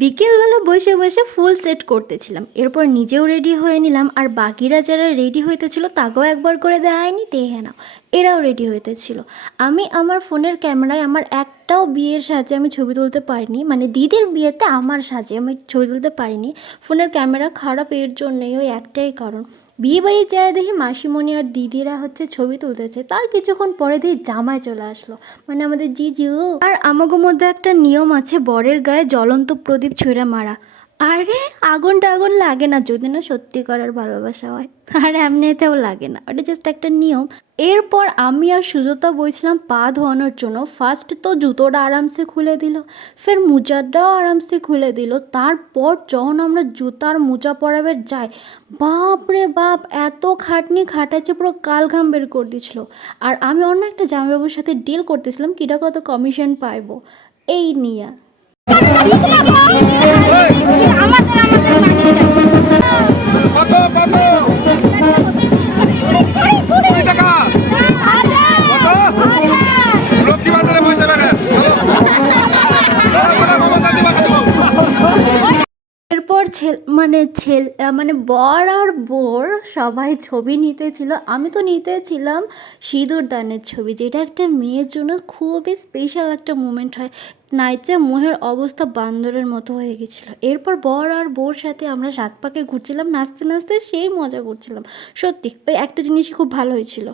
বিকেলবেলা বসে বসে ফুল সেট করতেছিলাম, এরপর নিজেও রেডি হয়ে নিলাম। আর বাকিরা যারা রেডি হইতেছিল তাকেও একবার করে দেখায়নি, দেখে নাও এরাও রেডি হইতেছিল। আমি আমার ফোনের ক্যামেরায় আমার একটাও বিয়ের সাজে আমি ছবি তুলতে পারিনি, মানে দিদির বিয়েতে আমার সাজে আমি ছবি তুলতে পারিনি। ফোনের ক্যামেরা খারাপ, এর জন্যই, ওই একটাই কারণ। বিয়ে বাড়ি যায় দেখি মাসিমণি আর দিদিরা হচ্ছে ছবি তুলতেছে, তার কিছুক্ষণ পরে দিয়ে জামাই চলে আসলো, মানে আমাদের জিজু। আর আমাগো মধ্যে একটা নিয়ম আছে, বরের গায়ে জ্বলন্ত প্রদীপ ছুঁড়ে মারা। আরে আগুনটা আগুন লাগে না যদি না সত্যিকারের ভালোবাসা হয়, আর এমনিতেও লাগে না, ওটা জাস্ট একটা নিয়ম। এরপর আমি আর সুজাতা বলছিলাম পা ধোয়ানোর জন্য। ফার্স্ট তো জুতোটা আরামসে খুলে দিল, ফের মোজাটাও আরামসে খুলে দিল। তারপর যখন আমরা জুতার মোজা পরাবে যাই, বাপ রে বাপ, এত খাটনি খাটাচ্ছে, পুরো কাল ঘাম বের করে দিছিল। আর আমি অন্য একটা জামাইবাবুর সাথে ডিল করতেছিলাম কিটা কত কমিশন পাইবো এই নিয়ে। এরপর মানে বর আর বোর সবাই ছবি নিতেছিল। আমি তো নিতেছিলাম সিঁদুর দানের ছবি, যেটা একটা মেয়ের জন্য খুবই স্পেশাল একটা মুমেন্ট হয়। নাইচে মুহের অবস্থা বান্দরের মতো হয়ে গেছিলো। এরপর বর আর বোর সাথে আমরা সাত পাকে ঘুরছিলাম, নাচতে নাচতে সেই মজা করছিলাম। সত্যি ওই একটা জিনিসই খুব ভালো হয়েছিল।